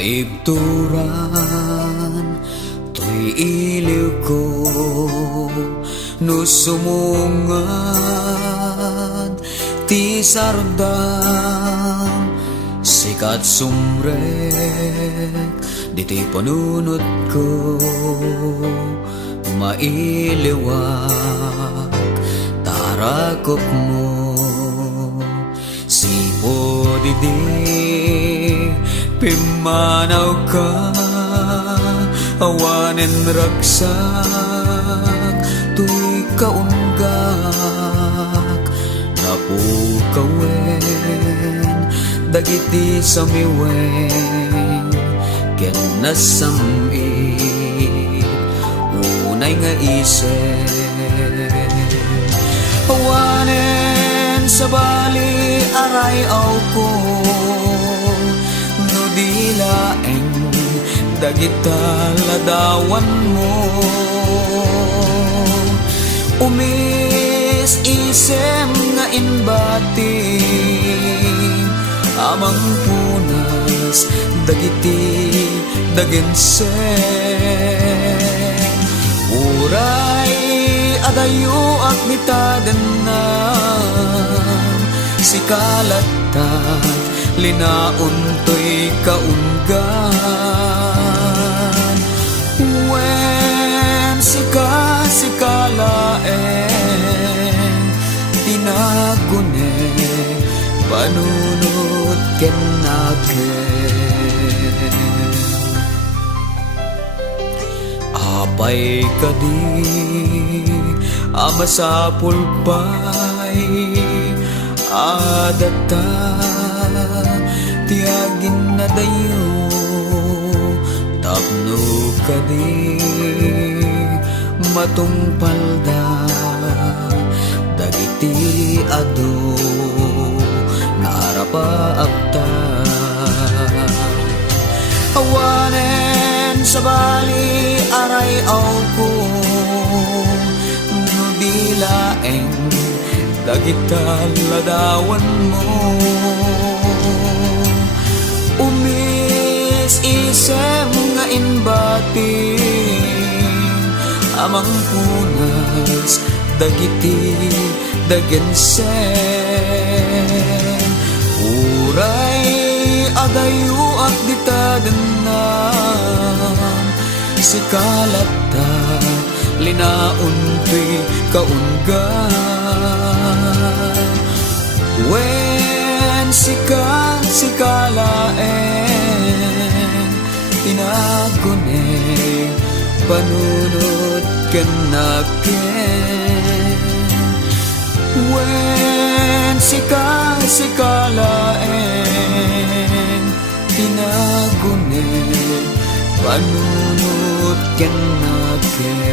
Maibturan to'y iliw ko no sumungad ti sardam sikat sumrek dito'y panunot ko mailiwak tarakop mo sipo didi pimanaw ka awanen ragsak tuy kaunggak napukawen dagiti samiwen ken nasamit unay nga isip awanen sa bali aray aw ko no dilaeng dagita ladawan mo umis isem nga inbati amang punas dagiti dagensen uray adayo ak mitadanan si kalatat linaon to'y kaunggan wen sikalaeng tinagune panunot ken naken apay kadi amasapul pay adata tiagin na dayo tapno kadi matungpalda dagiti ado naarapa agta awanen sa bali aray aw ko no dilaeng dagita ladawan mo umis isem nga inbati amang punas dagiti dagensen uray adayo ak ditadanan si kalata linaon to'y kaunggan wen sikalaeng tinagune panunot ken naken wen sikalaeng tinagune panunot ken naken